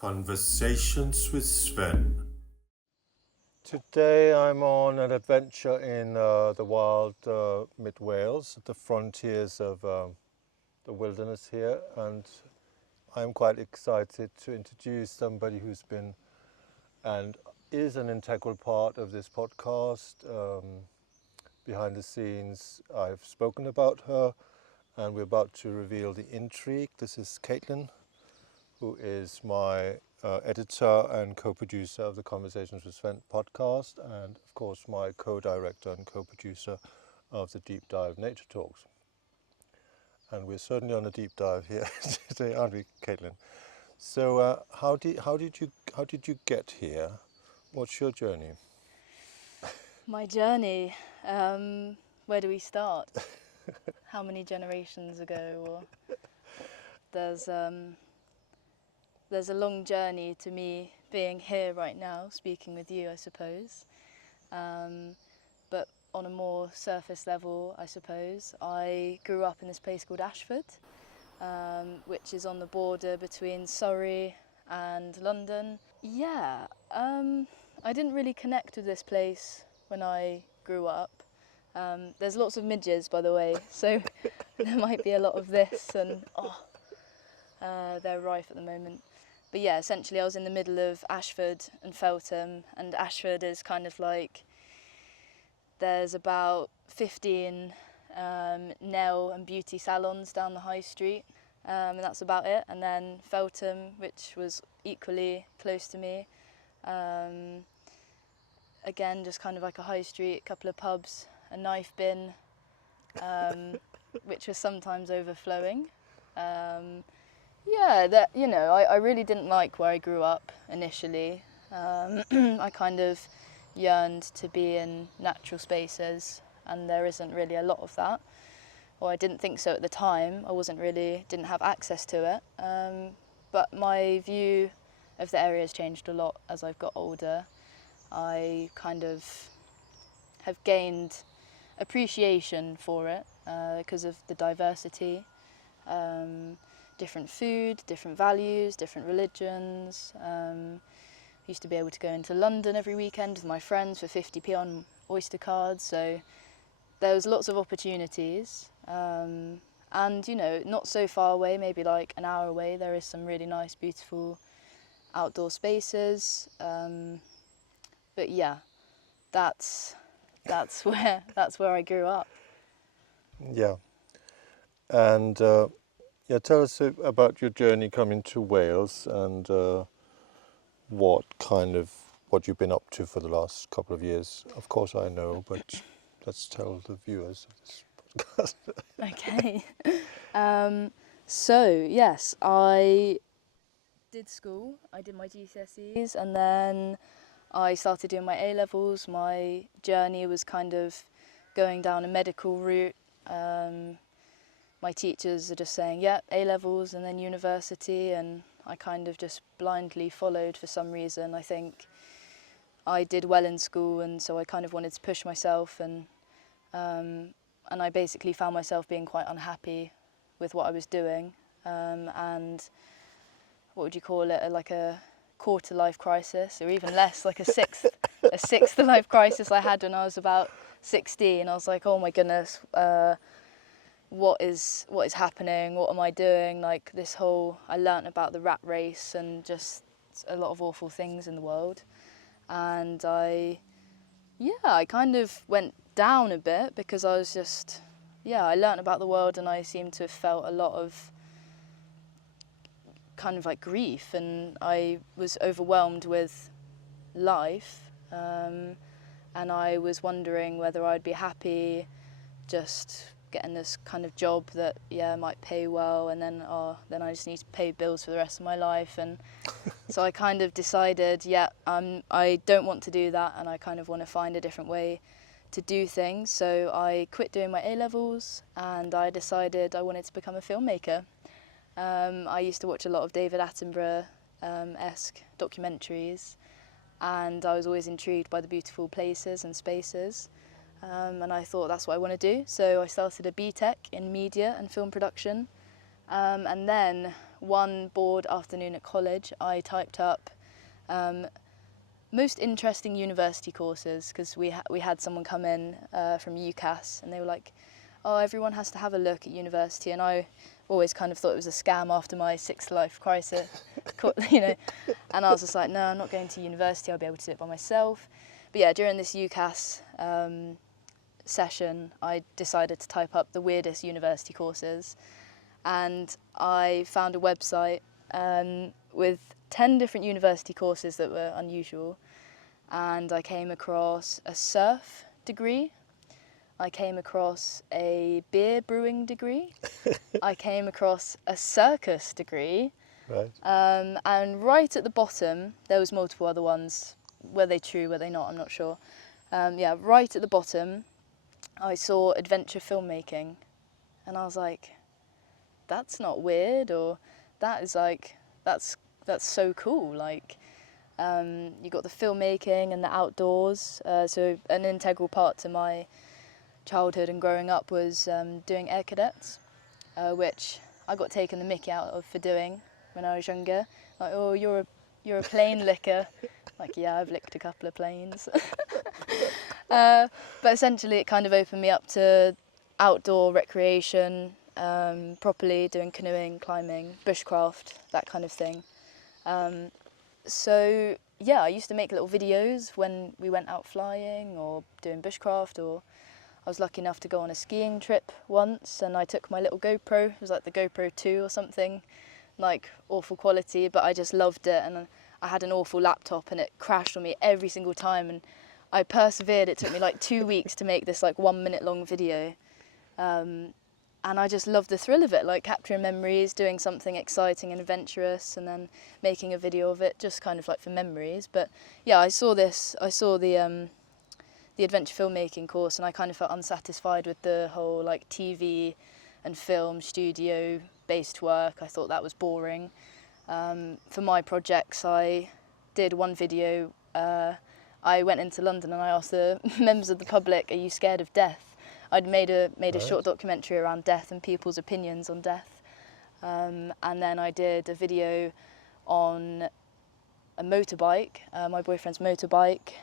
Conversations with Svend. Today I'm on an adventure in the wild mid Wales, at the frontiers of the wilderness here, and I'm quite excited to introduce somebody who's been and is an integral part of this podcast. Behind the scenes, I've spoken about her, and we're about to reveal the intrigue. This is Caitlin, who is my editor and co-producer of the Conversations with Svend podcast, and of course my co-director and co-producer of the Deep Dive Nature Talks. And we're certainly on a deep dive here today, aren't we, Caitlin? So how did you get here? What's your journey? My journey, where do we start? How many generations ago? Or there's a long journey to me being here right now, speaking with you, I suppose. But on a more surface level, I suppose, I grew up in this place called Ashford, which is on the border between Surrey and London. Yeah, I didn't really connect with this place when I grew up. There's lots of midges, by the way, so there might be a lot of this, and they're rife at the moment. But yeah, essentially I was in the middle of Ashford and Feltham, and Ashford is kind of like, there's about 15 nail and beauty salons down the high street, and that's about it. And then Feltham, which was equally close to me, again, just kind of like a high street, a couple of pubs, a knife bin, which was sometimes overflowing. Yeah, that, you know, I really didn't like where I grew up initially. I kind of yearned to be in natural spaces, and there isn't really a lot of that. Or I didn't think so at the time. Didn't have access to it. But my view of the area has changed a lot as I've got older. I kind of have gained appreciation for it because of the diversity. Different food, different values, different religions. Used to be able to go into London every weekend with my friends for 50p on Oyster cards, so there was lots of opportunities. And you know, not so far away, maybe like an hour away, there is some really nice, beautiful outdoor spaces. But yeah, that's where I grew up. Yeah, and tell us about your journey coming to Wales, and what you've been up to for the last couple of years. Of course I know, but let's tell the viewers of this podcast. Okay. So yes, I did school. I did my GCSEs, and then I started doing my A-levels. My journey was kind of going down a medical route. My teachers are just saying, yeah, A-levels and then university, and I kind of just blindly followed for some reason. I think I did well in school, and so I kind of wanted to push myself, and I basically found myself being quite unhappy with what I was doing, and what would you call it, like a quarter life crisis, or even less, like a sixth life crisis I had when I was about 16. I was like, oh my goodness, what is happening? What am I doing? Like this whole, I learnt about the rat race and just a lot of awful things in the world, and I kind of went down a bit because I was just, I learnt about the world, and I seemed to have felt a lot of kind of like grief, and I was overwhelmed with life, and I was wondering whether I'd be happy just getting this kind of job that might pay well, and then I just need to pay bills for the rest of my life. And so I kind of decided I don't want to do that, and I kind of want to find a different way to do things. So I quit doing my A-levels, and I decided I wanted to become a filmmaker. I used to watch a lot of David Attenborough-esque documentaries, and I was always intrigued by the beautiful places and spaces. And I thought that's what I want to do. So I started a BTEC in media and film production. And then one bored afternoon at college, I typed up most interesting university courses, because we had someone come in from UCAS, and they were like, oh, everyone has to have a look at university, and I always kind of thought it was a scam after my sixth life crisis, you know, and I was just like, no, I'm not going to university, I'll be able to do it by myself. But yeah, during this UCAS session, I decided to type up the weirdest university courses, and I found a website with 10 different university courses that were unusual, and I came across a surf degree, I came across a beer brewing degree, I came across a circus degree, Right. and right at the bottom, there was multiple other ones. Were they true, were they not, I'm not sure. Yeah, right at the bottom, I saw adventure filmmaking, and I was like, that's not weird, or that is like, that's so cool. Like, you got the filmmaking and the outdoors. So an integral part to my childhood and growing up was doing air cadets, which I got taken the mickey out of for doing when I was younger. Like, oh, you're a plane licker. Like, yeah, I've licked a couple of planes. But essentially it kind of opened me up to outdoor recreation, properly doing canoeing, climbing, bushcraft, that kind of thing. So yeah, I used to make little videos when we went out flying or doing bushcraft, or I was lucky enough to go on a skiing trip once, and I took my little GoPro. It was like the GoPro 2 or something, like awful quality, but I just loved it. And I had an awful laptop and it crashed on me every single time, and I persevered. It took me like 2 weeks to make this like 1 minute long video. And I just loved the thrill of it, like capturing memories, doing something exciting and adventurous, and then making a video of it, just kind of like for memories. But yeah, I saw the adventure filmmaking course, and I kind of felt unsatisfied with the whole like TV and film studio based work. I thought that was boring. For my projects, I did one video. I went into London and I asked the members of the public, are you scared of death? I'd made a short documentary around death and people's opinions on death. And then I did a video on a motorbike, my boyfriend's motorbike,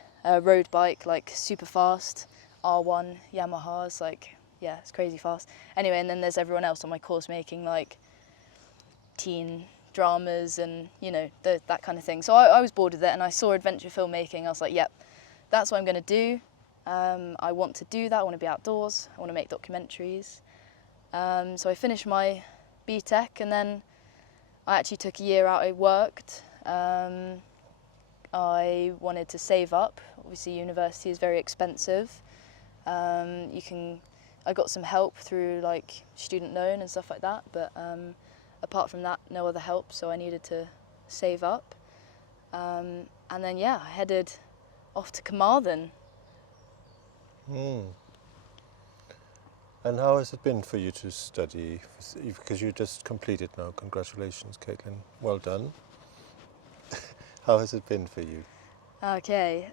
road bike, like super fast, R1 Yamahas, like, yeah, it's crazy fast. Anyway, and then there's everyone else on my course making like teen dramas and, you know, that kind of thing. So I was bored with it, and I saw adventure filmmaking. I was like, yep, that's what I'm going to do. I want to do that. I want to be outdoors. I want to make documentaries. So I finished my BTEC, and then I actually took a year out. I worked. I wanted to save up. Obviously, university is very expensive. I got some help through like student loan and stuff like that, but apart from that, no other help. So I needed to save up. And then yeah, I headed off to Carmarthen. And how has it been for you to study? Because you just completed now. Congratulations, Caitlin. Well done. How has it been for you? Okay.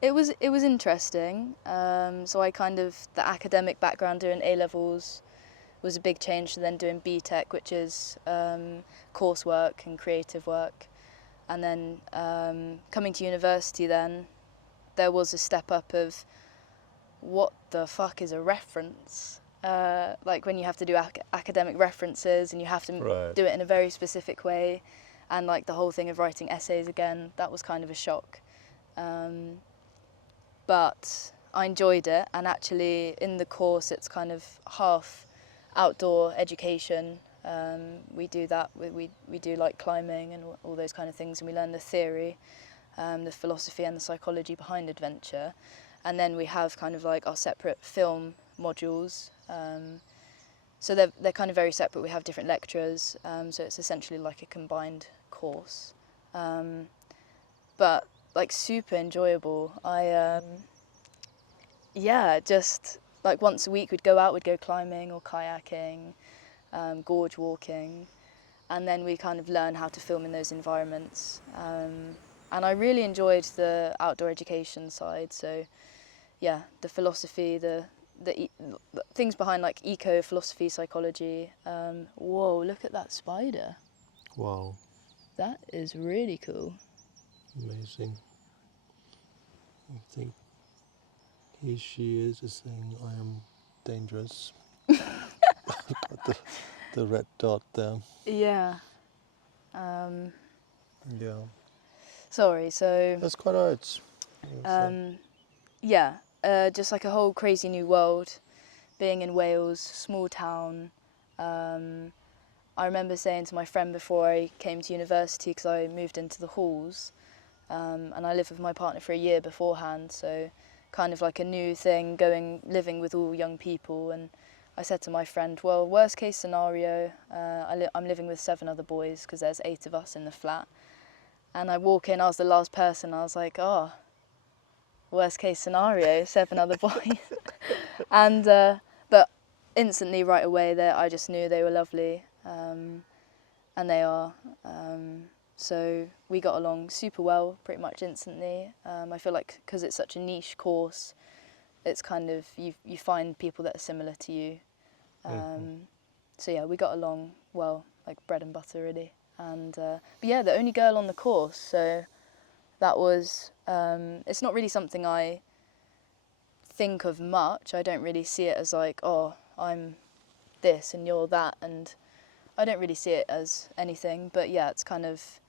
It was interesting. So I kind of, the academic background doing A-levels was a big change to then doing BTEC, which is coursework and creative work. And then coming to university then, there was a step up of what the fuck is a reference? Like when you have to do academic references and you have to do it in a very specific way, and like the whole thing of writing essays again, that was kind of a shock. But I enjoyed it, and actually in the course it's kind of half outdoor education. We do that, we do like climbing and all those kind of things, and we learn the theory, the philosophy and the psychology behind adventure. And then we have kind of like our separate film modules. So they're kind of very separate. We have different lecturers, so it's essentially like a combined course. But like super enjoyable. Yeah, just like once a week we'd go out, we'd go climbing or kayaking, gorge walking, and then we kind of learn how to film in those environments. And I really enjoyed the outdoor education side. So yeah, the philosophy, the the things behind like eco philosophy, psychology. Whoa, look at that spider. Wow, That is really cool. amazing. I think she is saying I am dangerous. Got the red dot there. Yeah. Yeah, Sorry, so that's quite alright. yeah, just like a whole crazy new world, being in Wales, small town. I remember saying to my friend before I came to university, because I moved into the halls, and I lived with my partner for a year beforehand, so kind of like a new thing, living with all young people. And I said to my friend, well, worst case scenario, I'm living with 7 other boys because there's 8 of us in the flat. And I walk in, I was the last person, I was like, oh, worst case scenario, 7 other boys. And but instantly right away there, I just knew they were lovely, and they are. So we got along super well pretty much instantly. I feel like because it's such a niche course, it's kind of, you find people that are similar to you. So yeah, we got along well, like bread and butter really. And but yeah, the only girl on the course, so that was, it's not really something I think of much. I don't really see it as like, oh, I'm this and you're that, and I don't really see it as anything. But yeah, it's kind of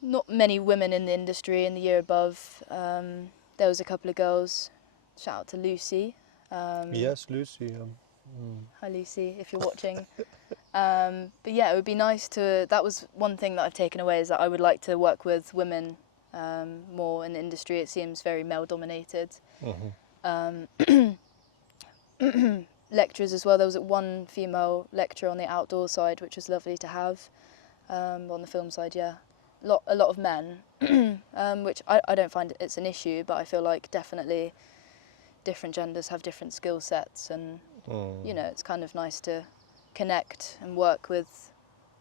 not many women in the industry in the year above. There was a couple of girls. Shout out to Lucy. Yes, Lucy. Hi Lucy, if you're watching. But yeah, it would be nice to, that was one thing that I've taken away, is that I would like to work with women more in the industry. It seems very male dominated. Lecturers as well, there was one female lecturer on the outdoor side, which was lovely to have. On the film side, yeah, a lot of men, which I don't find it's an issue, but I feel like definitely different genders have different skill sets, and you know, it's kind of nice to connect and work with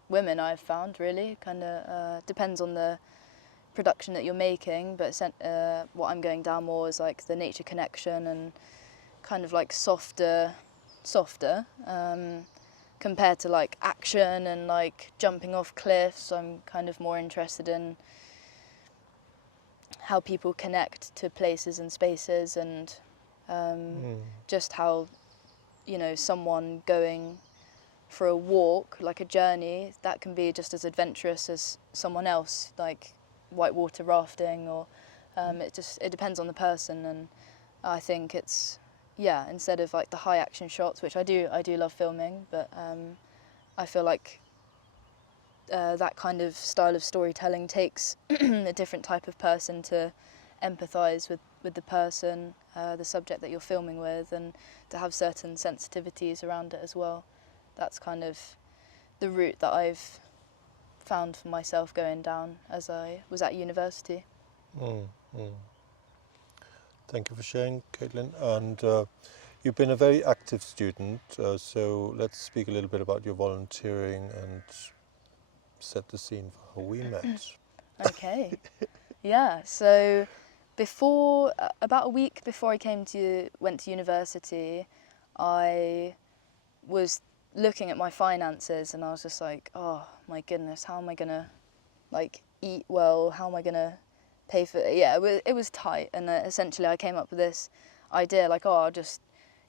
women. I've found really kind of depends on the production that you're making, but what I'm going down more is like the nature connection and kind of like softer compared to like action and like jumping off cliffs. I'm kind of more interested in how people connect to places and spaces, and just how, you know, someone going for a walk, like a journey, that can be just as adventurous as someone else, like whitewater rafting, or it depends on the person. And I think it's, yeah, instead of like the high action shots, which I do love filming, but I feel like that kind of style of storytelling takes a different type of person to empathise with the person, the subject that you're filming with, and to have certain sensitivities around it as well. That's kind of the route that I've found for myself going down as I was at university. Thank you for sharing, Caitlin. And you've been a very active student, so let's speak a little bit about your volunteering and set the scene for how we met. Okay. Yeah, so before, about a week before I went to university, I was looking at my finances, and I was just like, oh my goodness, how am I gonna like eat well? How am I gonna pay for it? Yeah, it was tight, and essentially I came up with this idea, like, oh, I'll just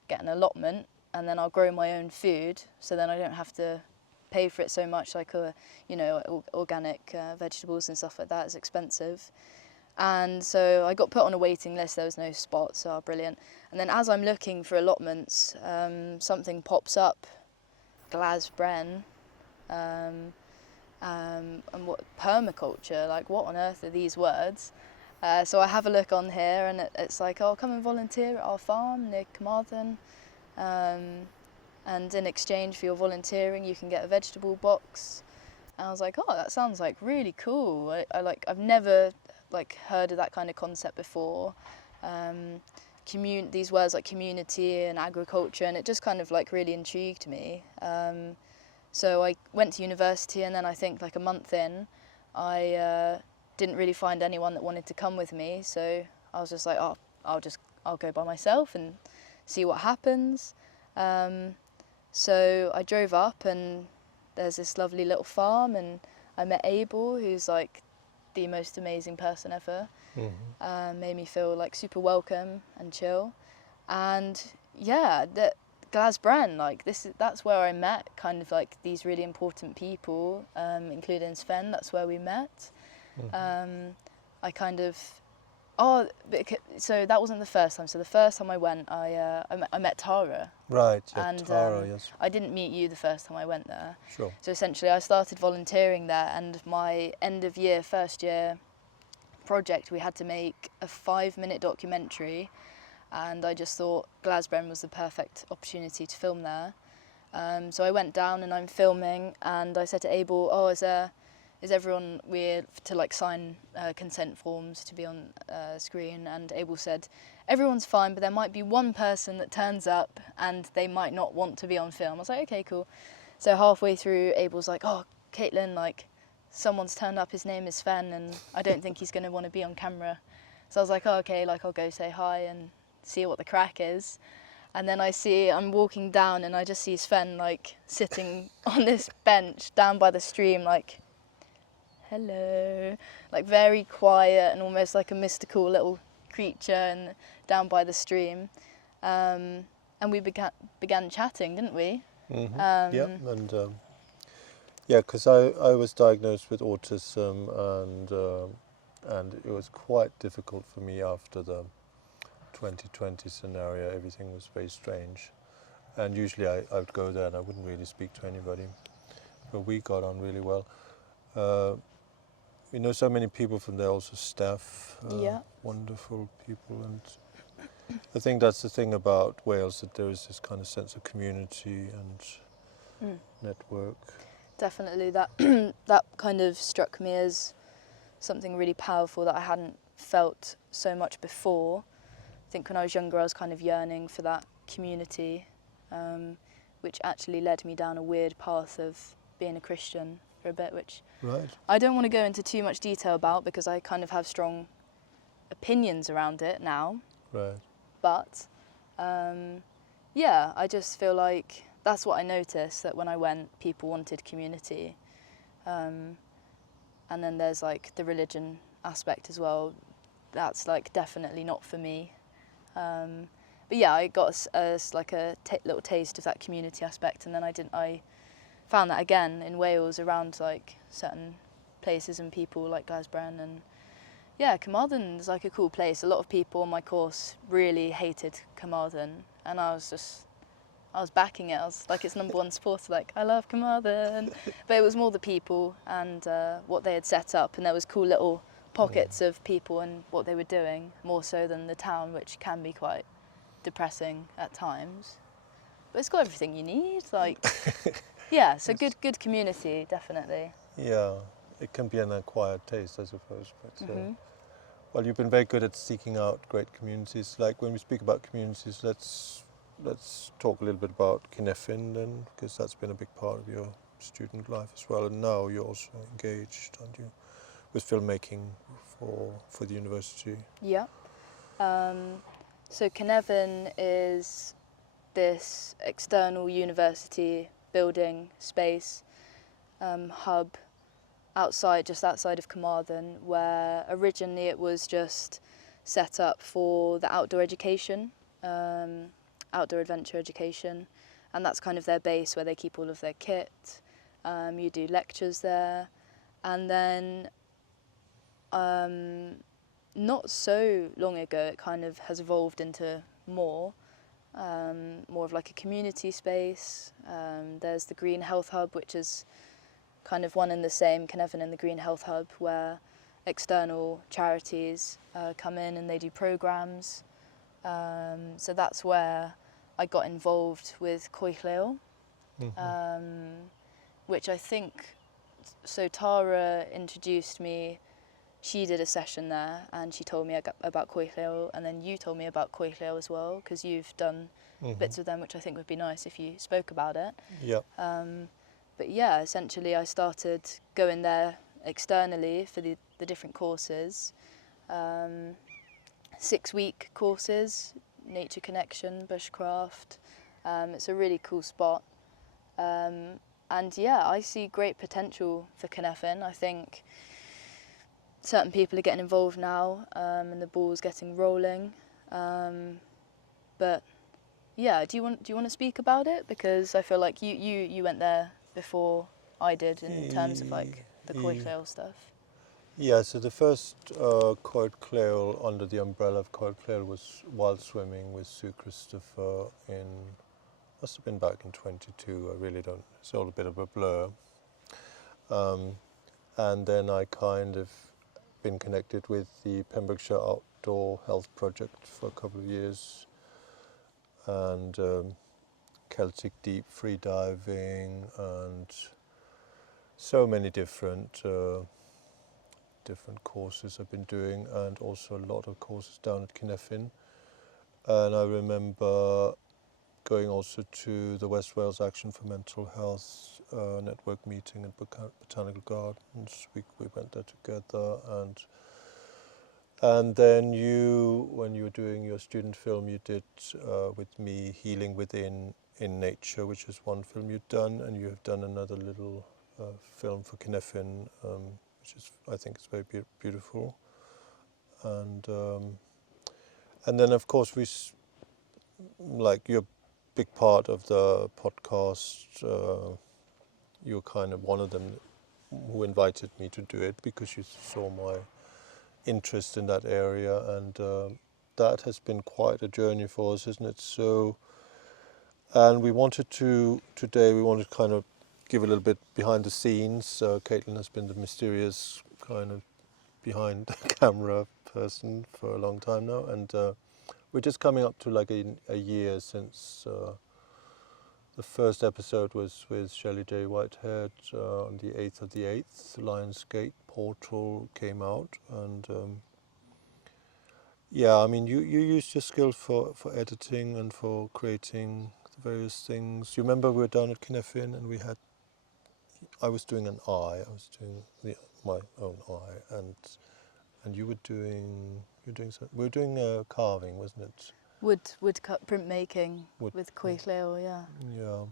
get an allotment and then I'll grow my own food, so then I don't have to pay for it so much, like you know, organic vegetables and stuff like that is expensive. And so I got put on a waiting list. There was no spots. Oh, brilliant. And then as I'm looking for allotments, something pops up, Glasbren, and what, permaculture, like what on earth are these words? So I have a look on here, and it's like, oh, come and volunteer at our farm near Carmarthen, and in exchange for your volunteering you can get a vegetable box. And I was like, oh, that sounds like really cool. I've never like heard of that kind of concept before. These words like community and agriculture, and it just kind of like really intrigued me. So I went to university, and then I think like a month in, I didn't really find anyone that wanted to come with me. So I was just like, oh, I'll go by myself and see what happens. So I drove up, and there's this lovely little farm, and I met Abel, who's like the most amazing person ever. Made me feel like super welcome and chill. And yeah, Glasbren, like that's where I met kind of like these really important people, including Svend. That's where we met. I kind of so that wasn't the first time. So the first time I went, I met Tara. Right, yeah, And Tara, yes. I didn't meet you the first time I went there. Sure. So essentially I started volunteering there, and my end of year, first year project, we had to make a 5-minute documentary, and I just thought Glasbren was the perfect opportunity to film there. So I went down and I'm filming, and I said to Abel, is everyone we're to like sign consent forms to be on screen? And Abel said, everyone's fine, but there might be one person that turns up and they might not want to be on film. I was like, okay, cool. So halfway through, Abel's like, oh, Caitlin, like someone's turned up, his name is Svend, and I don't think he's going to want to be on camera. So I was like, oh, okay, like I'll go say hi and see what the crack is. And then I'm walking down, and I just see Svend like sitting on this bench down by the stream, like, hello, like very quiet and almost like a mystical little creature, and down by the stream. And we began chatting, didn't we? Yeah, and yeah, because I was diagnosed with autism, and it was quite difficult for me after the 2020 scenario. Everything was very strange, and usually I would go there and I wouldn't really speak to anybody, but we got on really well. We know so many people from there, also staff, wonderful people, and I think that's the thing about Wales, that there is this kind of sense of community and network. Definitely, that that kind of struck me as something really powerful that I hadn't felt so much before. I think when I was younger I was kind of yearning for that community, which actually led me down a weird path of being a Christian for a bit, which I don't want to go into too much detail about because I kind of have strong opinions around it now. Right. But yeah, I just feel like that's what I noticed, that when I went, people wanted community. And then there's like the religion aspect as well. That's like definitely not for me. But yeah, I got a little taste of that community aspect, and then I found that again in Wales around like certain places and people like Glasbren. And yeah, Carmarthen's like a cool place. A lot of people on my course really hated Carmarthen, and I was backing it. I was like its #1 supporter, like I love Carmarthen. But it was more the people and what they had set up, and there was cool little pockets of people and what they were doing, more so than the town, which can be quite depressing at times. But it's got everything you need, like yeah, so good community, definitely. Yeah, it can be an acquired taste, I suppose. But well, you've been very good at seeking out great communities. Like when we speak about communities, let's talk a little bit about Cynefin then, because that's been a big part of your student life as well. And now you're also engaged, aren't you, with filmmaking for the university? Yeah. So Cynefin is this external university building space hub just outside of Carmarthen, where originally it was just set up for the outdoor education, outdoor adventure education, and that's kind of their base where they keep all of their kit. You do lectures there, and then not so long ago it kind of has evolved into more of like a community space. There's the Green Health Hub, which is kind of one and the same, Cynefin and the Green Health Hub, where external charities come in and they do programmes. So that's where I got involved with Coichleo, which I think, so Tara introduced me. She did a session there and she told me about Coichleo, and then you told me about Coichleo as well, because you've done bits of them, which I think would be nice if you spoke about it. Yeah. But yeah, essentially I started going there externally for the different courses, 6-week courses, nature connection, bushcraft. It's a really cool spot. And yeah, I see great potential for Cynefin. I think certain people are getting involved now, and the ball's getting rolling. But yeah, do you want to speak about it? Because I feel like you went there before I did in terms of like the koi clail stuff. Yeah, so the first Coed Clail under the umbrella of Coed Clail was wild swimming with Sue Christopher must have been back in 22, I really don't, it's all a bit of a blur. And then I kind of been connected with the Pembrokeshire Outdoor Health Project for a couple of years, and Celtic Deep free diving, and so many different courses I've been doing, and also a lot of courses down at Cynefin. And I remember going also to the West Wales Action for Mental Health network meeting at Botanical Gardens. We went there together, and then when you were doing your student film, you did with me Healing Within in Nature, which is one film you've done, and you have done another little film for Cynefin, which is, I think, is very beautiful. And then of course you're a big part of the podcast. You're kind of one of them who invited me to do it because you saw my interest in that area, and that has been quite a journey for us, isn't it? So, and we wanted to kind of give a little bit behind the scenes. Caitlin has been the mysterious kind of behind the camera person for a long time now, and we're just coming up to like a year since the first episode was with Shelley J. Whitehead on the 8th of the 8th. Lionsgate Portal came out, and yeah, I mean, you used your skills for editing and for creating the various things. You remember we were down at Cynefin, and I was doing an eye. I was doing my own eye, and you were doing we were doing carving, wasn't it? Woodcut printmaking with koi clail, yeah. Yeah,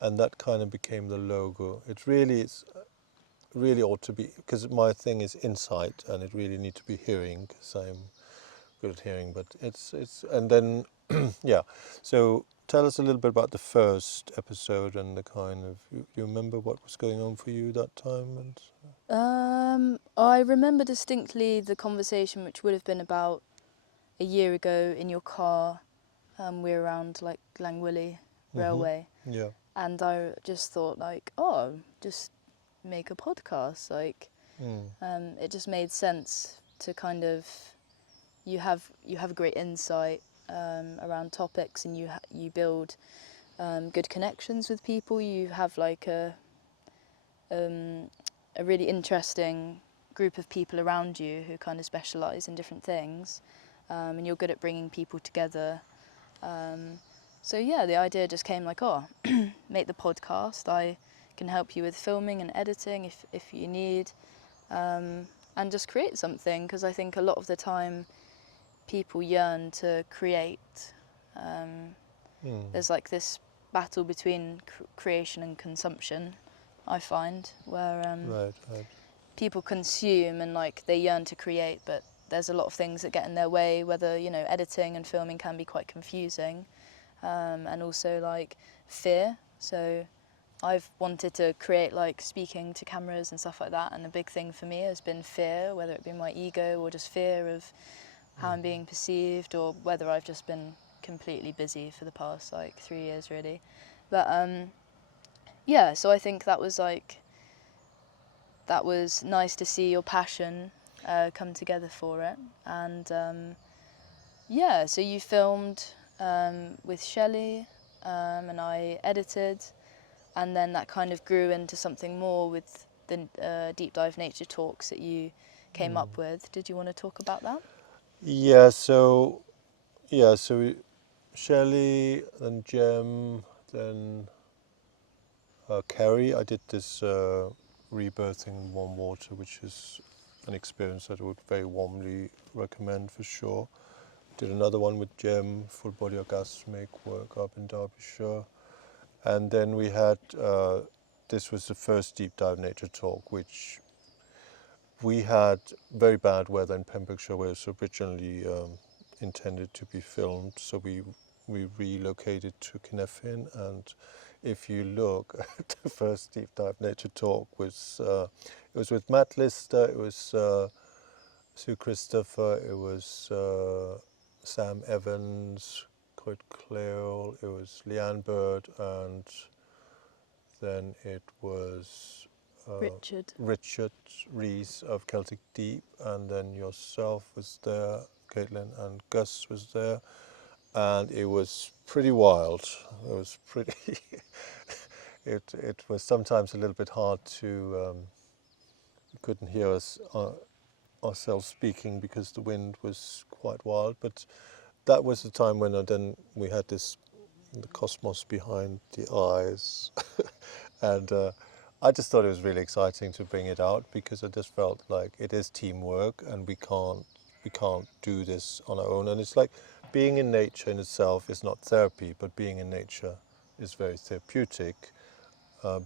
and that kind of became the logo. It really ought to be, because my thing is insight, and it really need to be hearing, because I'm good at hearing. But it's and then yeah. So tell us a little bit about the first episode and the kind of you remember what was going on for you that time? And I remember distinctly the conversation, which would have been about a year ago in your car. We were around like Langwilly Railway. Yeah. And I just thought like, oh, just make a podcast. Like, it just made sense to kind of, you have great insight around topics, and you build good connections with people. You have like a really interesting group of people around you who kind of specialise in different things, and you're good at bringing people together. So yeah, the idea just came like, oh, make the podcast. I can help you with filming and editing if you need, and just create something, because I think a lot of the time people yearn to create. There's like this battle between creation and consumption, I find, where Right. people consume and like they yearn to create, but there's a lot of things that get in their way, whether, editing and filming can be quite confusing, and also like fear. So I've wanted to create like speaking to cameras and stuff like that, and a big thing for me has been fear, whether it be my ego or just fear of how I'm being perceived, or whether I've just been completely busy for the past like 3 years really. But yeah, so I think that was nice to see your passion come together for it. And yeah, so you filmed with Shelley, and I edited, and then that kind of grew into something more with the deep dive nature talks that you came up with. Did you want to talk about that? Yeah. So Shelley, then Jem, then Kerry. I did this rebirthing in warm water, which is an experience that I would very warmly recommend for sure. did another one with Jem, full body orgasmic work up in Derbyshire. And then we had, this was the first deep dive nature talk, which we had very bad weather in Pembrokeshire where it was originally intended to be filmed. So we relocated to Cynefin, and if you look at the first deep dive nature talk was, it was with Matt Lister, it was Sue Christopher, it was Sam Evans, Coit Cleo, it was Leanne Bird, and then it was Richard Rees of Celtic Deep, and then yourself was there, Caitlin, and Gus was there, and it was pretty wild. It was pretty. it was sometimes a little bit hard to. We couldn't hear us ourselves speaking because the wind was quite wild, but that was the time when then we had this the cosmos behind the eyes, and I just thought it was really exciting to bring it out because I just felt like it is teamwork and we can't do this on our own. And it's like being in nature in itself is not therapy, but being in nature is very therapeutic.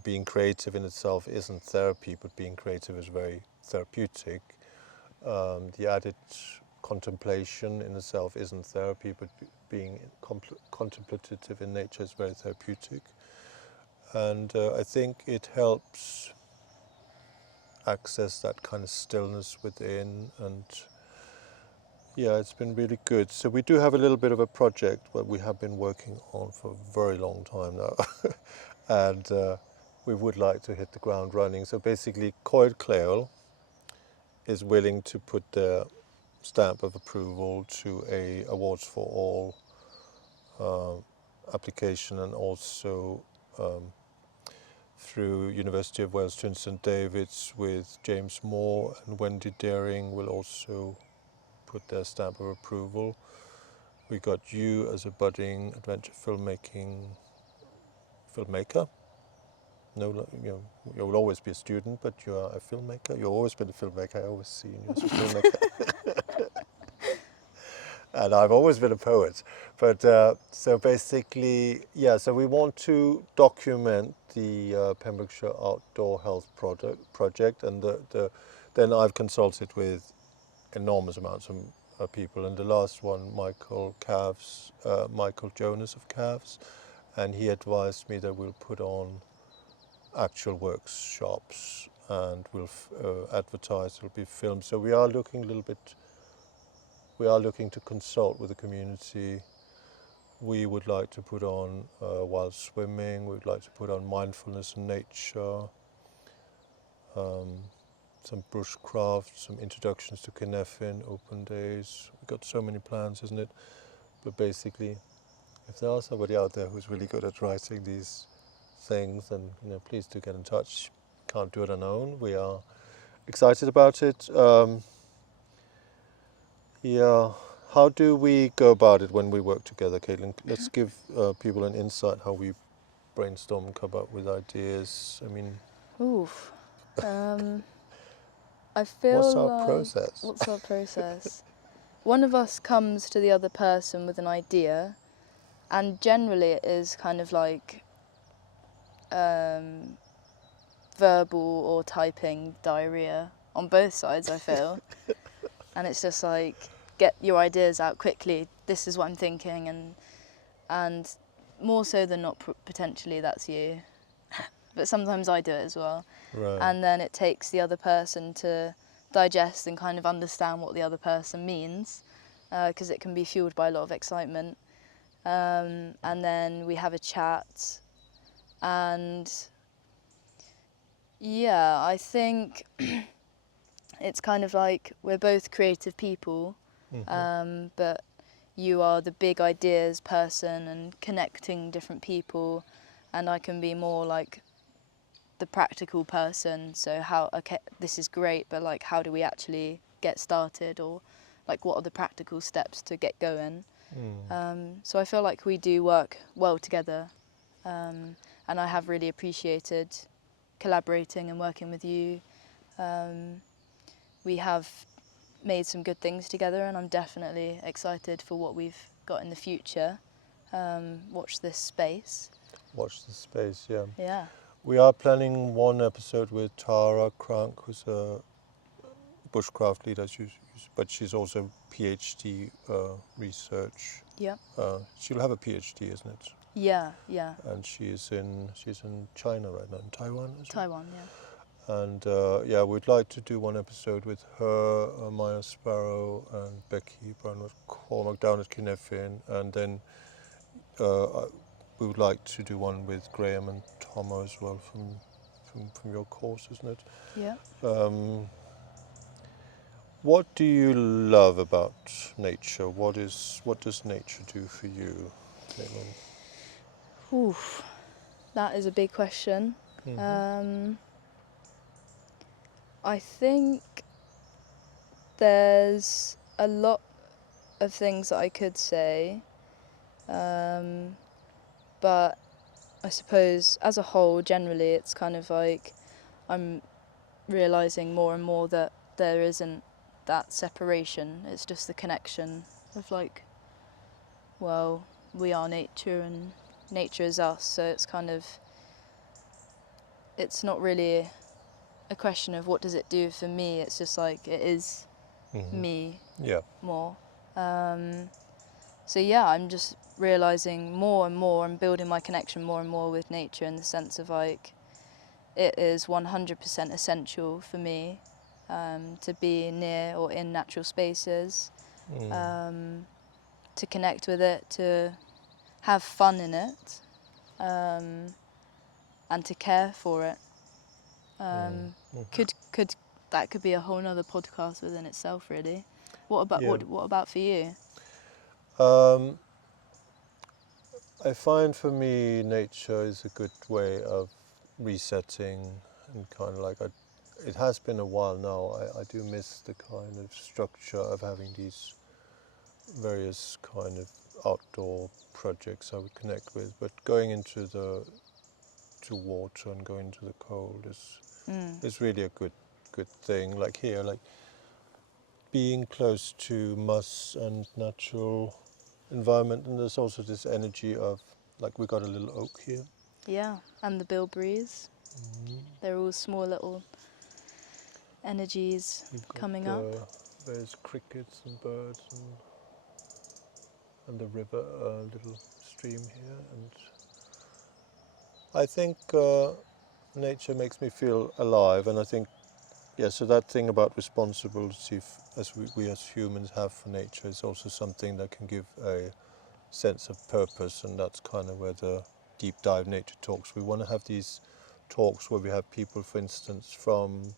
Being creative in itself isn't therapy, but being creative is very therapeutic. The added contemplation in itself isn't therapy, but being contemplative in nature is very therapeutic. And I think it helps access that kind of stillness within, and yeah, it's been really good. So we do have a little bit of a project that we have been working on for a very long time now, and we would like to hit the ground running. So basically, Coed Clail is willing to put their stamp of approval to a Awards for All application, and also through University of Wales Trin St David's with James Moore and Wendy Daring will also put their stamp of approval. We got you as a budding adventure filmmaker. No, you will always be a student, but you are a filmmaker. You've always been a filmmaker. I always see you as a filmmaker. And I've always been a poet. But so basically, yeah, so we want to document the Pembrokeshire Outdoor Health project, and then I've consulted with enormous amounts of people, and the last one, Michael Jonas of Calves, and he advised me that we'll put on actual workshops and we'll advertise, it'll be filmed. So we are looking to consult with the community. We would like to put on wild swimming, we'd like to put on mindfulness in nature, some bushcraft, some introductions to Cynefin, open days. We've got so many plans, isn't it? But basically, if there are somebody out there who's really good at writing these things, then please do get in touch. Can't do it on our own. We are excited about it. Yeah. How do we go about it when we work together, Caitlin? Let's give people an insight how we brainstorm and come up with ideas. I mean, Oof. I feel what's our like process? what's our process? One of us comes to the other person with an idea, and generally it is kind of like verbal or typing diarrhea on both sides, I feel. And it's just like, get your ideas out quickly, this is what I'm thinking, and more so than not, potentially that's you. But sometimes I do it as well. Right. And then it takes the other person to digest and kind of understand what the other person means, because it can be fueled by a lot of excitement. And then we have a chat, and yeah, I think it's kind of like we're both creative people, but you are the big ideas person and connecting different people, and I can be more like the practical person. So okay, this is great, but like, how do we actually get started, or like, what are the practical steps to get going? So I feel like we do work well together, and I have really appreciated collaborating and working with you. We have made some good things together, and I'm definitely excited for what we've got in the future. Watch this space. Watch the space, yeah. Yeah. We are planning one episode with Tara Crank, who's a bushcraft leader, but she's also PhD research. Yeah. She'll have a PhD, isn't it? Yeah. Yeah. And she's in China right now, in Taiwan. Is it? Taiwan. Yeah. And yeah, we'd like to do one episode with her, Maya Sparrow, and Becky Brown-McCormack down at Cynefin, and then we would like to do one with Graham and Tomo as well from your course, isn't it? Yeah. What do you love about nature? What does nature do for you, Caitlin? Oof, that is a big question. Mm-hmm. I think there's a lot of things that I could say, but I suppose as a whole, generally, it's kind of like I'm realising more and more that there isn't that separation. It's just the connection of like, well, we are nature and nature is us, so it's kind of, it's not really a question of what does it do for me, it's just like it is me more. So yeah, I'm just realising more and more and building my connection more and more with nature, in the sense of like it is 100% essential for me to be near or in natural spaces, to connect with it, to have fun in it, and to care for it. Could that could be a whole nother podcast within itself, really. What about for you? I find for me nature is a good way of resetting, and kind of like it has been a while now. I do miss the kind of structure of having these various kind of outdoor projects I would connect with, but going into to water and going into the cold is really a good thing. Like here, like being close to moss and natural environment, and there's also this energy of, like, we got a little oak here. Yeah, and the bilberries. They're all small little energies coming up. There's crickets and birds and the river, little stream here, and I think nature makes me feel alive, and I think, yeah, so that thing about responsibility as we as humans have for nature is also something that can give a sense of purpose, and that's kind of where the deep dive nature talks. We want to have these talks where we have people, for instance, from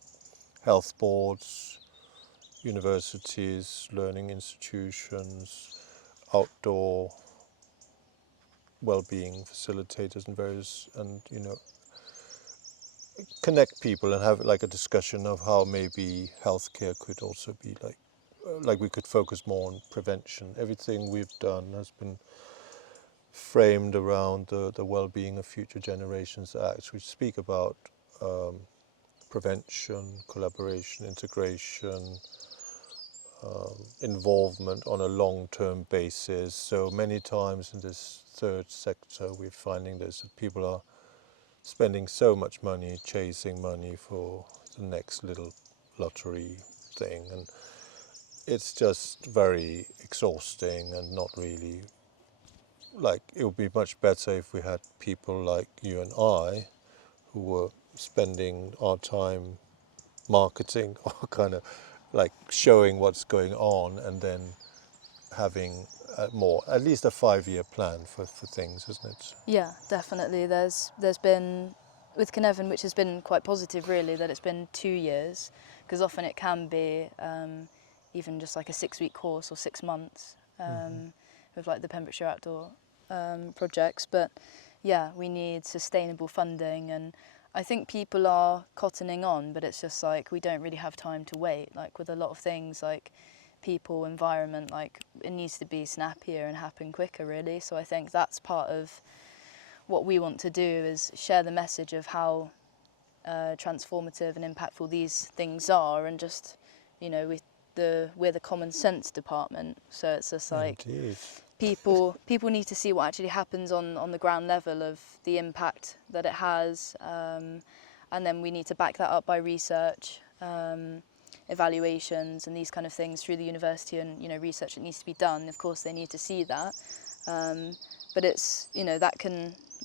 health boards, universities, learning institutions, outdoor well-being facilitators and various, and connect people and have like a discussion of how maybe healthcare could also be like we could focus more on prevention. Everything we've done has been framed around the well-being of future generations acts, which speak about prevention, collaboration, integration, involvement on a long-term basis. So many times in this third sector we're finding this, that people are spending so much money chasing money for the next little lottery thing, and it's just very exhausting and not really, like, it would be much better if we had people like you and I who were spending our time marketing or kind of like showing what's going on, and then having at least a 5-year plan for things, isn't it? Yeah, definitely. There's been, with Cynefin, which has been quite positive really, that it's been 2 years, because often it can be even just like a 6-week course or 6 months with like the Pembrokeshire Outdoor projects. But yeah, we need sustainable funding, and I think people are cottoning on, but it's just like we don't really have time to wait. Like with a lot of things, like people, environment, like it needs to be snappier and happen quicker really. So I think that's part of what we want to do, is share the message of how transformative and impactful these things are, and just, we we're the common sense department, so it's just like Indeed. people need to see what actually happens on the ground level of the impact that it has, and then we need to back that up by research, evaluations and these kind of things through the university, and research that needs to be done. Of course they need to see that, but it's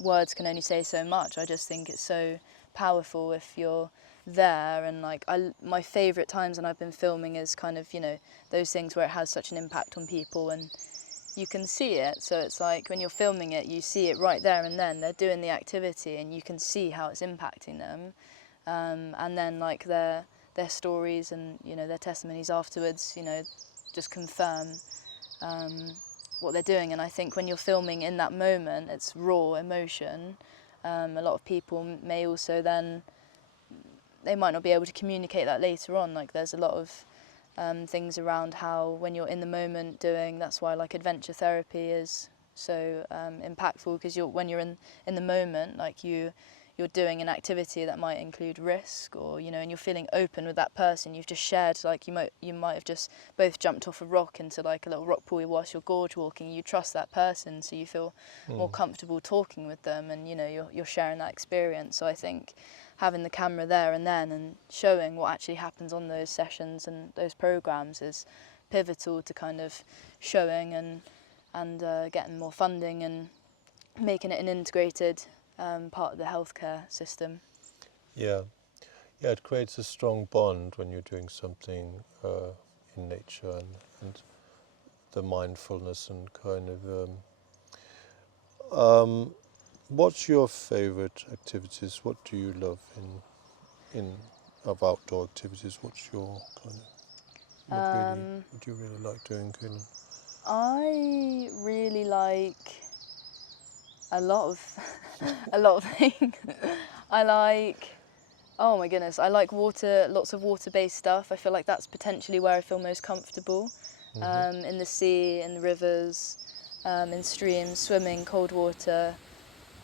words can only say so much. I just think it's so powerful if you're there, and like my favourite times when I've been filming is kind of those things where it has such an impact on people and you can see it. So it's like when you're filming it, you see it right there and then. They're doing the activity and you can see how it's impacting them, and then like their stories and their testimonies afterwards just confirm what they're doing. And I think when you're filming in that moment, it's raw emotion. A lot of people may also then, they might not be able to communicate that later on. Like there's a lot of things around how when you're in the moment doing, that's why like adventure therapy is so impactful, because when you're in the moment, like you're doing an activity that might include risk, or and you're feeling open with that person you've just shared. Like you might have just both jumped off a rock into like a little rock pool whilst you're gorge walking. You trust that person, so you feel more comfortable talking with them, and you're sharing that experience. So I think having the camera there and then and showing what actually happens on those sessions and those programs is pivotal to kind of showing and getting more funding and making it an integrated part of the healthcare system. Yeah, it creates a strong bond when you're doing something in nature, and the mindfulness and kind of. What's your favourite activities? What do you love in of outdoor activities? What's your kind of what do you really like doing, Caitlin? I really like a lot of things. I like, oh my goodness, I like lots of water-based stuff. I feel like that's potentially where I feel most comfortable. In the sea, in the rivers, in streams, swimming, cold water,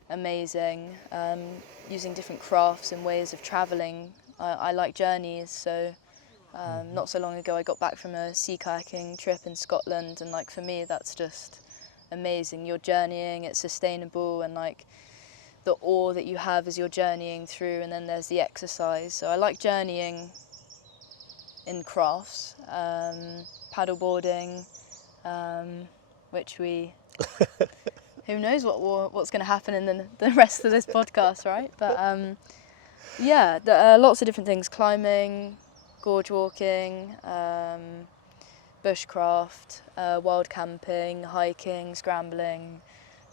amazing. Using different crafts and ways of travelling. I like journeys, so not so long ago I got back from a sea kayaking trip in Scotland, and like for me that's just amazing. You're journeying, it's sustainable, and like the awe that you have as you're journeying through, and then there's the exercise. So I like journeying in crafts, paddleboarding, which we who knows what's going to happen in the rest of this podcast, right? But yeah, lots of different things: climbing, gorge walking, bushcraft, wild camping, hiking, scrambling,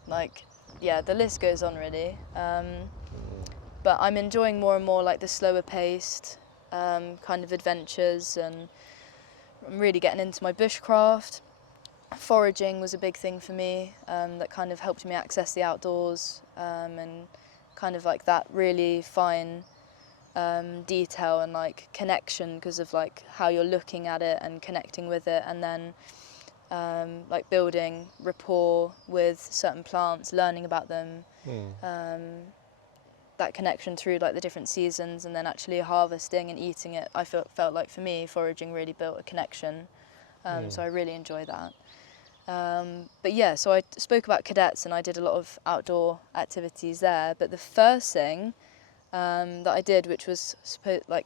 like, yeah, the list goes on really. But I'm enjoying more and more like the slower paced kind of adventures, and I'm really getting into my bushcraft. Foraging was a big thing for me, that kind of helped me access the outdoors, and kind of like that really fine detail and like connection because of like how you're looking at it and connecting with it, and then like building rapport with certain plants, learning about them, that connection through like the different seasons, and then actually harvesting and eating it. I felt like for me foraging really built a connection, so I really enjoy that. But yeah, so I spoke about cadets and I did a lot of outdoor activities there, but the first thing that I did, which was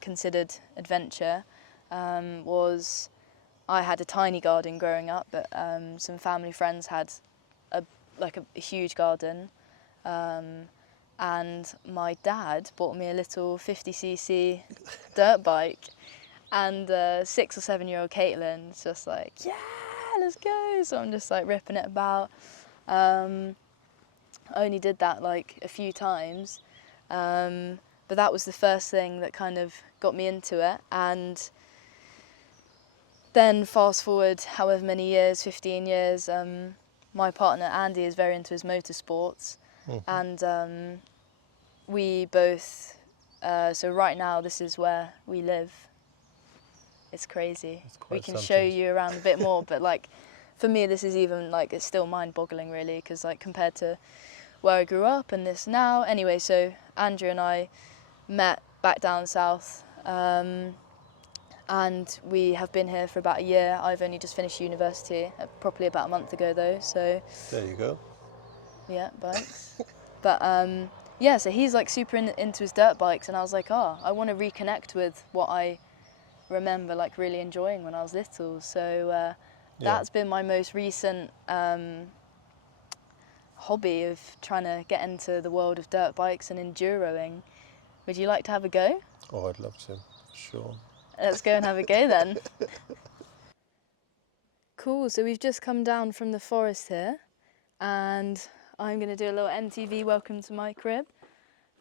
considered adventure, was I had a tiny garden growing up, but some family friends had a huge garden, and my dad bought me a little 50cc dirt bike, and 6 or 7 year old Caitlin just like, yeah, let's go. So I'm just like ripping it about. I only did that like a few times, but that was the first thing that kind of got me into it. And then fast forward however many years, 15 years, my partner Andy is very into his motorsports, and we both, so right now this is where we live. It's crazy. We can show you around a bit more, but like for me this is even like, it's still mind-boggling really, because like compared to where I grew up and this now. Anyway, so Andrew and I met back down south, and we have been here for about a year. I've only just finished university, probably about a month ago though, so There you go. yeah, bikes. But yeah, so he's like super into his dirt bikes, and I was like, oh, I want to reconnect with what I remember like really enjoying when I was little. So that's been my most recent hobby, of trying to get into the world of dirt bikes and enduroing. Would you like to have a go? Oh, I'd love to, for sure. Let's go and have a go then. Cool, so we've just come down from the forest here, and I'm going to do a little MTV welcome to my crib.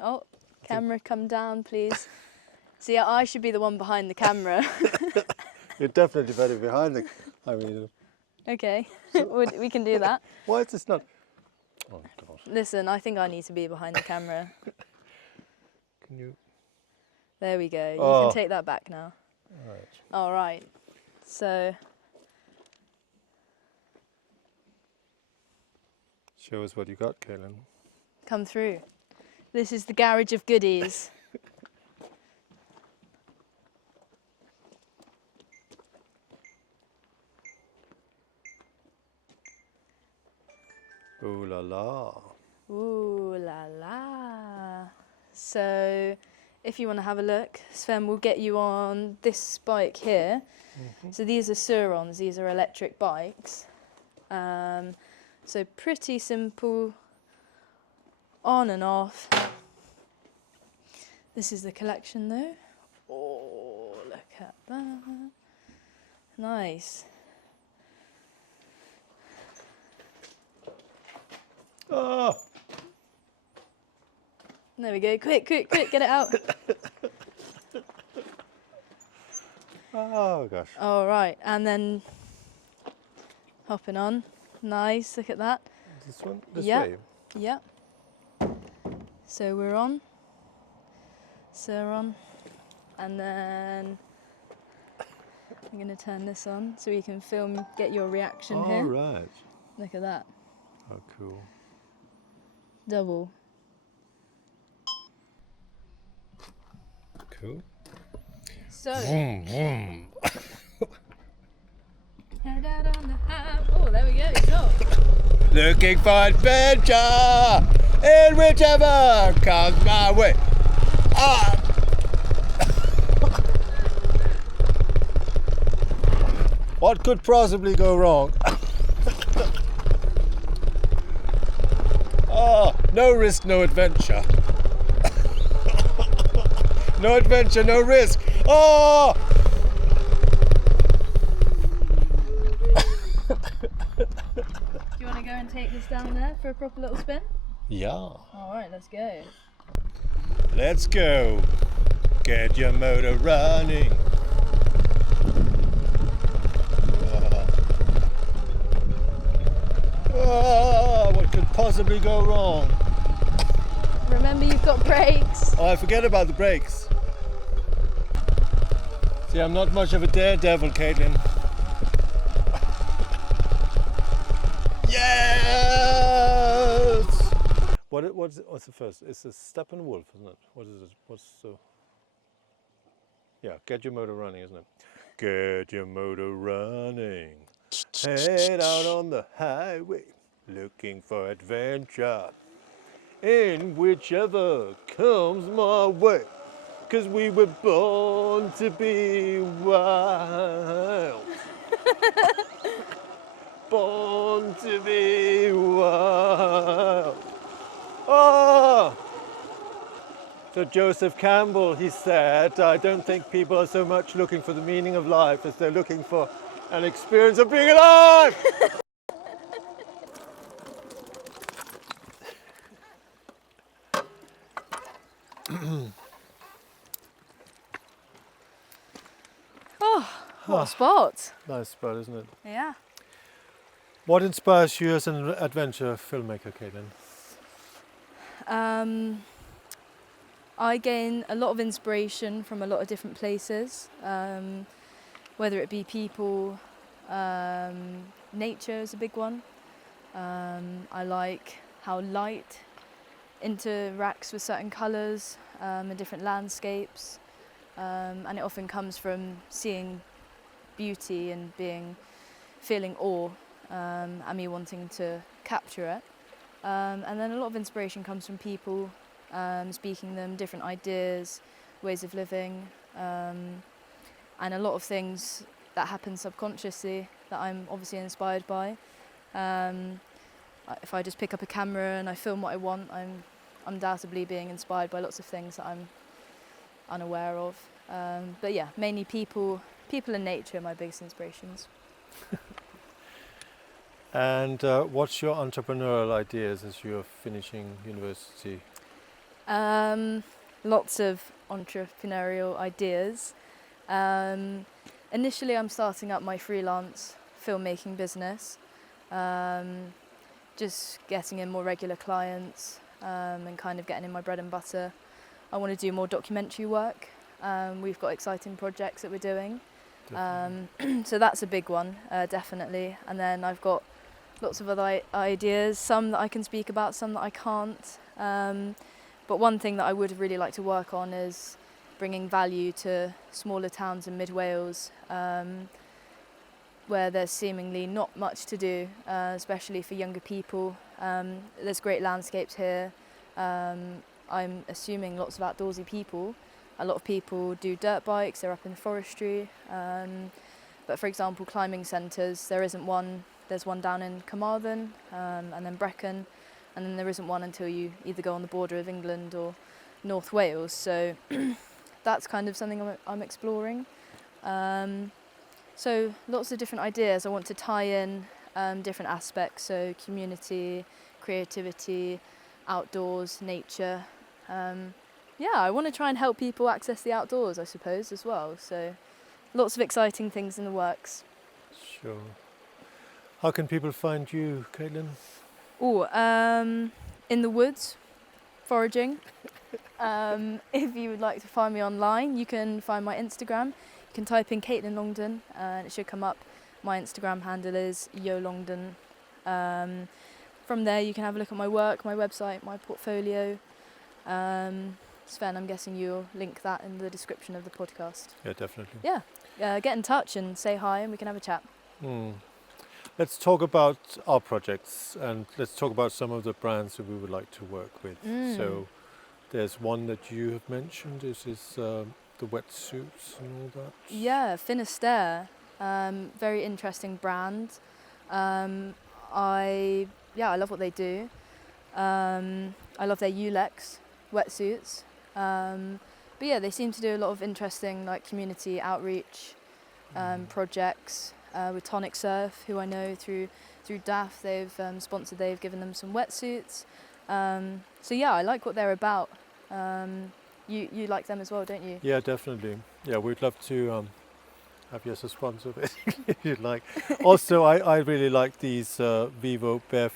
Oh, camera, come down, please. So yeah, I should be the one behind the camera. You're definitely better behind the... I mean... Okay, we can do that. Why is this not... Oh, God. Listen, I think I need to be behind the camera. Can you... There we go, you Oh. can take that back now. All right. All right, so... Show us what you got, Caitlin. Come through. This is the garage of goodies. Ooh la la. Ooh la la. So, if you want to have a look, Sven will get you on this bike here. So these are Surons, these are electric bikes. So pretty simple, on and off. This is the collection though. Oh, look at that. Nice. Oh! There we go, quick, quick, quick, get it out. Oh, gosh. All right, and then hopping on. Nice, look at that. This one? This Yeah. way? Yeah. So we're on. Suron. And then I'm going to turn this on so we can film, get your reaction All here. right. Look at that. Oh, cool. Double. Cool. So, Vroom, vroom. head out on the highway. Oh, there we go, stop. Looking for adventure in whichever comes my way. Ah! What could possibly go wrong? Oh, no risk, no adventure. No adventure, no risk. Oh! Do you want to go and take this down there for a proper little spin? Yeah. All right, let's go. Let's go. Get your motor running. Oh, what could possibly go wrong? Remember, you've got brakes. Oh, I forget about the brakes. See, I'm not much of a daredevil, Caitlin. Yes! What's the first? It's a Steppenwolf, isn't it? What is it? What's the... Yeah, get your motor running, isn't it? Get your motor running. Head out on the highway, looking for adventure in whichever comes my way. 'Cause we were born to be wild. Born to be wild. Oh! So Joseph Campbell, he said, I don't think people are so much looking for the meaning of life as they're looking for an experience of being alive! What a spot. Nice spot, isn't it? Yeah. What inspires you as an adventure filmmaker, Caitlin? I gain a lot of inspiration from a lot of different places, whether it be people, nature is a big one. I like how light interacts with certain colours and different landscapes. and it often comes from seeing beauty and feeling awe, and me wanting to capture it. And then a lot of inspiration comes from people, speaking them, different ideas, ways of living, and a lot of things that happen subconsciously that I'm obviously inspired by. If I just pick up a camera and I film what I want, I'm undoubtedly being inspired by lots of things that I'm unaware of. But yeah, mainly people and nature are my biggest inspirations. And what's your entrepreneurial ideas as you're finishing university? Lots of entrepreneurial ideas. Initially, I'm starting up my freelance filmmaking business, just getting in more regular clients, and kind of getting in my bread and butter. I want to do more documentary work. We've got exciting projects that we're doing. So that's a big one, definitely. And then I've got lots of other ideas, some that I can speak about, some that I can't. But one thing that I would really like to work on is bringing value to smaller towns in mid-Wales, where there's seemingly not much to do, especially for younger people. There's great landscapes here. I'm assuming lots of outdoorsy people. A lot of people do dirt bikes, they're up in the forestry. But for example, climbing centres, there isn't one. There's one down in Carmarthen, and then Brecon, and then there isn't one until you either go on the border of England or North Wales. So that's kind of something I'm exploring. So lots of different ideas. I want to tie in different aspects, so community, creativity, outdoors, nature. Yeah, I want to try and help people access the outdoors, I suppose, as well. So lots of exciting things in the works. Sure. How can people find you, Caitlin? In the woods, foraging. If you would like to find me online, you can find my Instagram. You can type in Caitlin Longden and it should come up. My Instagram handle is yolongden. From there you can have a look at my work, my website, my portfolio. Sven, I'm guessing you'll link that in the description of the podcast. Yeah, definitely. Yeah, get in touch and say hi and we can have a chat. Let's talk about our projects and let's talk about some of the brands that we would like to work with. So there's one that you have mentioned. This is the wetsuits and all that. Yeah, Finisterre. Very interesting brand. I love what they do. I love their Ulex wetsuits. But yeah, they seem to do a lot of interesting like community outreach projects with Tonic Surf, who I know through DAF. They've sponsored. They've given them some wetsuits. So yeah, I like what they're about. You like them as well, don't you? Yeah, definitely. Yeah, we'd love to have you as a sponsor, basically, if you'd like. Also, I really like these Vivo bare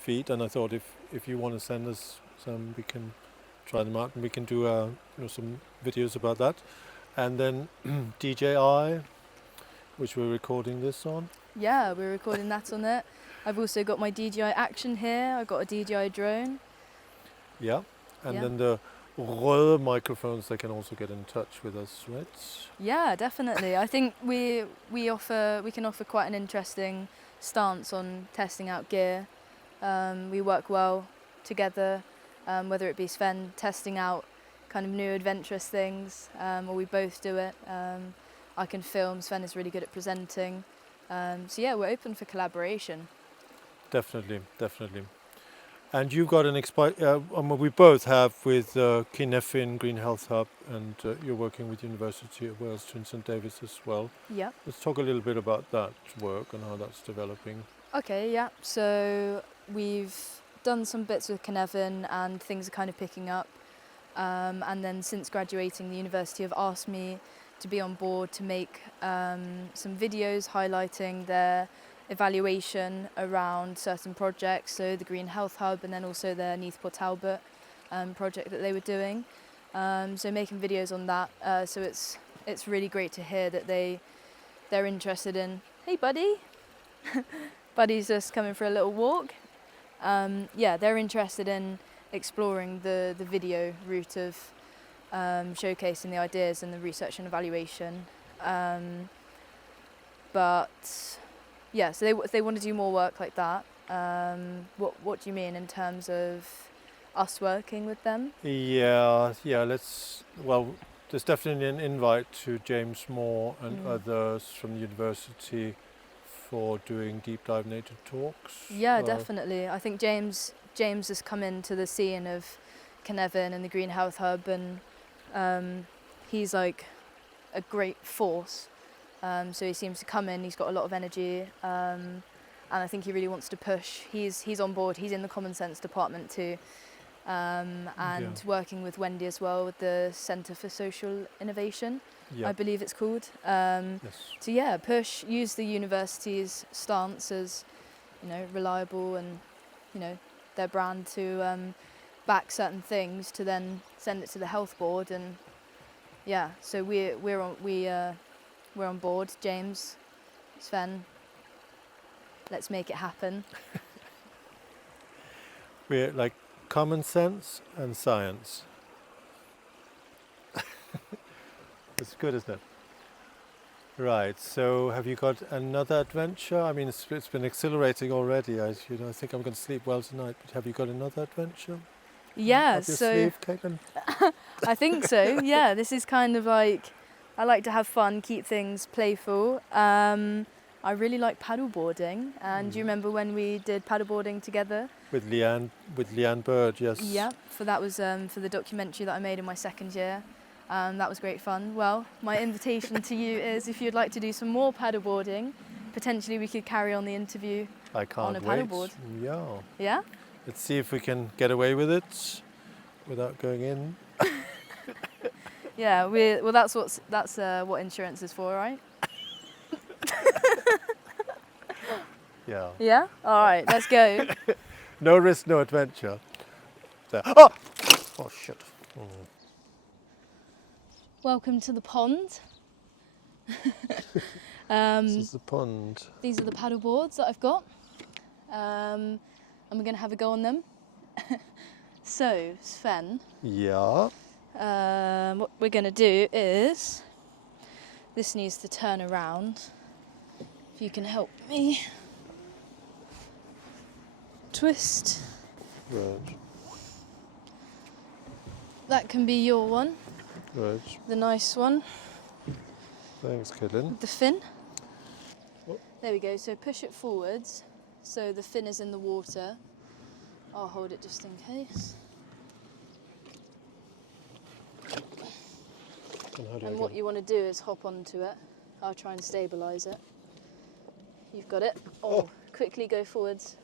feet, and I thought if you want to send us some, we can try them out, and we can do some videos about that. And then DJI, which we're recording this on. Yeah, we're recording that on it. I've also got my DJI Action here. I've got a DJI drone. Yeah, and then the Röde microphones, they can also get in touch with us, right? Yeah, definitely. I think we can offer quite an interesting stance on testing out gear. We work well together, whether it be Sven testing out kind of new adventurous things, or we both do it. I can film, Sven is really good at presenting. So yeah, we're open for collaboration. Definitely. And you've got we both have with Kinefin Green Health Hub, and you're working with University of Wales to St David's as well. Yeah. Let's talk a little bit about that work and how that's developing. Okay, yeah. So we've done some bits with Kinefin and things are kind of picking up. And then since graduating, the university have asked me to be on board to make some videos highlighting their evaluation around certain projects, so the Green Health Hub and then also their Neath Port Talbot project that they were doing. So making videos on that. So it's really great to hear that they're interested in, hey buddy, Buddy's just coming for a little walk. Yeah, they're interested in exploring the video route of showcasing the ideas and the research and evaluation. But yeah, so they want to do more work like that. What do you mean in terms of us working with them? Yeah, well, there's definitely an invite to James Moore and others from the university for doing deep dive nature talks. Yeah, definitely. I think James has come into the scene of Carnarvon and the Green Health Hub, and he's like a great force. So he seems to come in, he's got a lot of energy, and I think he really wants to push. He's on board, he's in the Common Sense department too, and working with Wendy as well with the Centre for Social Innovation, I believe it's called. To use the university's stance as, reliable and, their brand to back certain things to then send it to the health board, and so we're on board. James, Sven, let's make it happen. We're like common sense and science. It's good, isn't it? Right, so have you got another adventure? I mean, it's been exhilarating already. I think I'm going to sleep well tonight, but have you got another adventure? Yeah, up your so sleeve, Caitlin? I think so. Yeah, this is kind of like, I like to have fun, keep things playful. I really like paddleboarding, and do you remember when we did paddleboarding together? With Leanne Bird, yes. Yeah, that was for the documentary that I made in my second year. That was great fun. Well, my invitation to you is, if you'd like to do some more paddleboarding, potentially we could carry on the interview on a paddleboard. Yeah. Yeah? Let's see if we can get away with it without going in. Yeah, that's what insurance is for, right? Yeah. Yeah? All right, let's go. No risk, no adventure. There. Oh! Oh, shit. Oh. Welcome to the pond. This is the pond. These are the paddle boards that I've got, and we're going to have a go on them. So, Sven. Yeah. What we're going to do is, this needs to turn around. If you can help me. Twist. Right. That can be your one. Right. The nice one. Thanks, Caitlin. The fin. Oh. There we go. So push it forwards. So the fin is in the water. I'll hold it just in case. And what you want to do is hop onto it. I'll try and stabilise it. You've got it. Oh, quickly go forwards.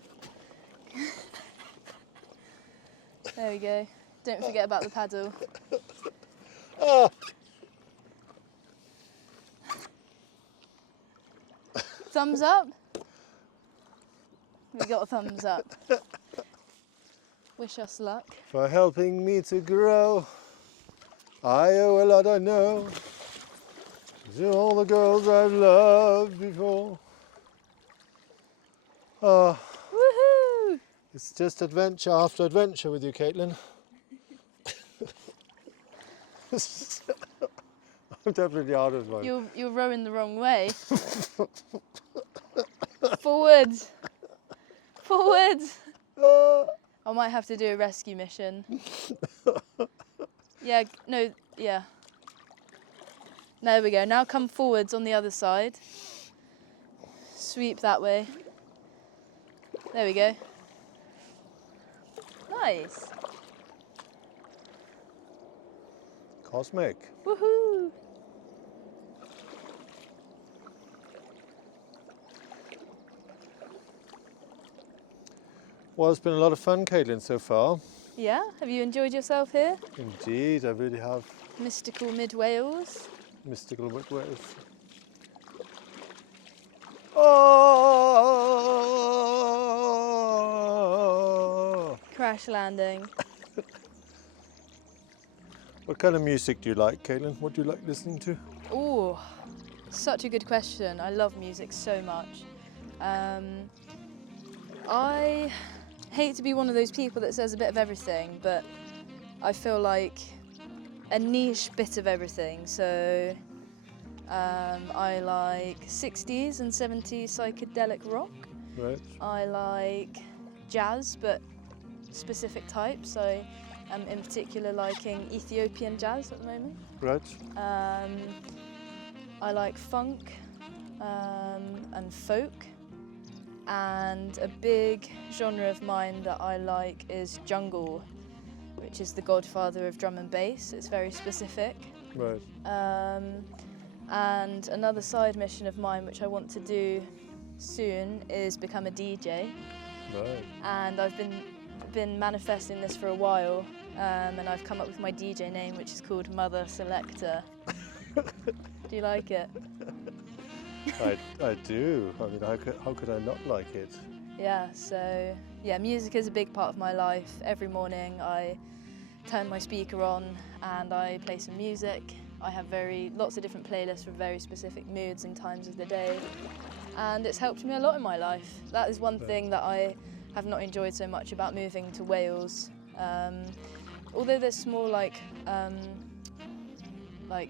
There we go. Don't forget about the paddle. Oh. Thumbs up? We got a thumbs up. Wish us luck. For helping me to grow, I owe a lot, I know, to all the girls I've loved before. Oh, Woohoo! it's just adventure after adventure with you, Caitlin. I'm definitely out of one. You're rowing the wrong way. Forwards. Forwards. I might have to do a rescue mission. Yeah, no, yeah. There we go. Now come forwards on the other side. Sweep that way. There we go. Nice. Cosmic. Woohoo! Well, it's been a lot of fun, Caitlin, so far. Yeah, have you enjoyed yourself here? Indeed, I really have. Mystical mid-Wales. Mystical Wales. Oh! Crash landing. What kind of music do you like, Caitlin? What do you like listening to? Oh, such a good question. I love music so much. I hate to be one of those people that says a bit of everything, but I feel like a niche bit of everything. So I like 60s and 70s psychedelic rock. Right. I like jazz, but specific types. I am in particular liking Ethiopian jazz at the moment. Right. I like funk and folk. And a big genre of mine that I like is jungle, which is the godfather of drum and bass. It's very specific. Right. And another side mission of mine, which I want to do soon, is become a DJ. Right. And I've been manifesting this for a while, and I've come up with my DJ name, which is called Mother Selector. Do you like it? I do. I mean, how could I not like it? Yeah, so yeah, music is a big part of my life. Every morning I turn my speaker on and I play some music. I have lots of different playlists for very specific moods and times of the day, and it's helped me a lot in my life. That is one thing that I have not enjoyed so much about moving to Wales. Although there's small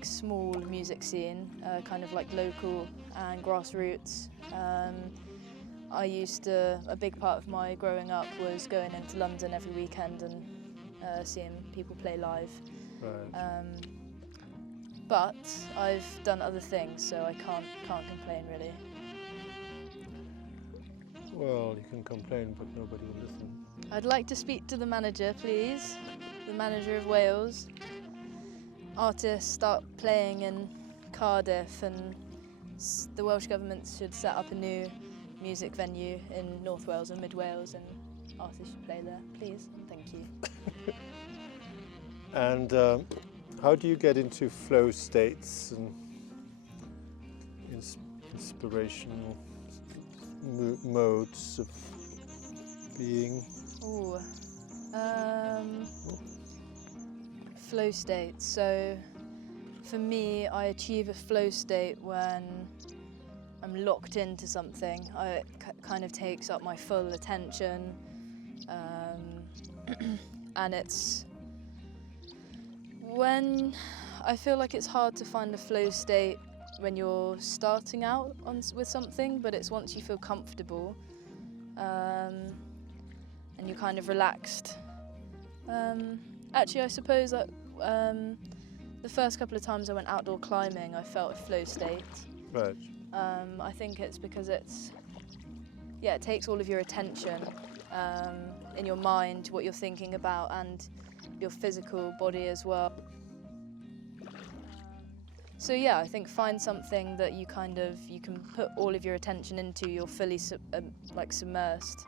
small music scene, kind of like local and grassroots. A big part of my growing up was going into London every weekend and seeing people play live. Right. But I've done other things, so I can't complain really. Well, you can complain, but nobody will listen. I'd like to speak to the manager, please. The manager of Wales. Artists start playing in Cardiff, and the Welsh Government should set up a new music venue in North Wales and Mid Wales, and artists should play there, please. Thank you. And how do you get into flow states and inspirational modes of being? Ooh. Flow state. So for me, I achieve a flow state when I'm locked into something. It kind of takes up my full attention, and it's when I feel like it's hard to find a flow state when you're starting out with something, but it's once you feel comfortable and you're kind of relaxed. Actually, I suppose that the first couple of times I went outdoor climbing, I felt a flow state. Right. I think it's because it takes all of your attention in your mind, what you're thinking about, and your physical body as well. So yeah, I think find something that you can put all of your attention into. You're fully submersed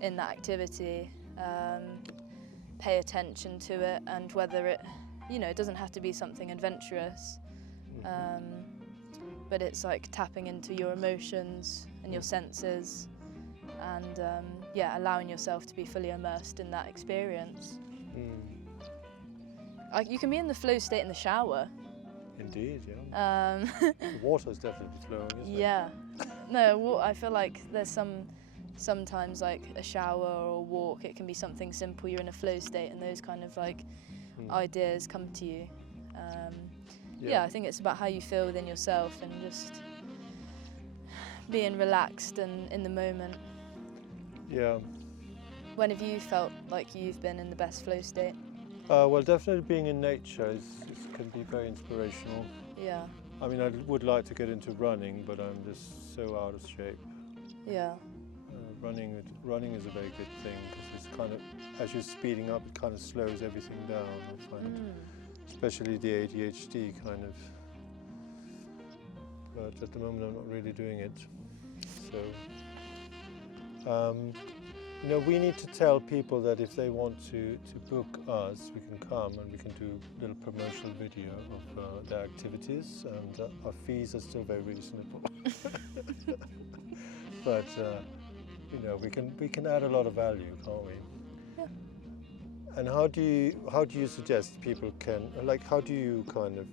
in that activity. Pay attention to it, and whether it doesn't have to be something adventurous, but it's like tapping into your emotions and your senses, and allowing yourself to be fully immersed in that experience. You can be in the flow state in the shower. Indeed, yeah. The water's definitely flowing, isn't it? Yeah. No, I feel like there's sometimes like a shower or a walk, it can be something simple, you're in a flow state and those kind of ideas come to you. I think it's about how you feel within yourself and just being relaxed and in the moment. Yeah. When have you felt like you've been in the best flow state? Well, definitely being in nature can be very inspirational. Yeah. I mean, I would like to get into running, but I'm just so out of shape. Yeah. Running is a very good thing because it's kind of, as you're speeding up, it kind of slows everything down. I find, especially the ADHD kind of. But at the moment, I'm not really doing it. So, we need to tell people that if they want to book us, we can come and we can do a little promotional video of their activities, and our fees are still very reasonable. But we can add a lot of value, can't we? Yeah. And how do you suggest people can, how do you kind of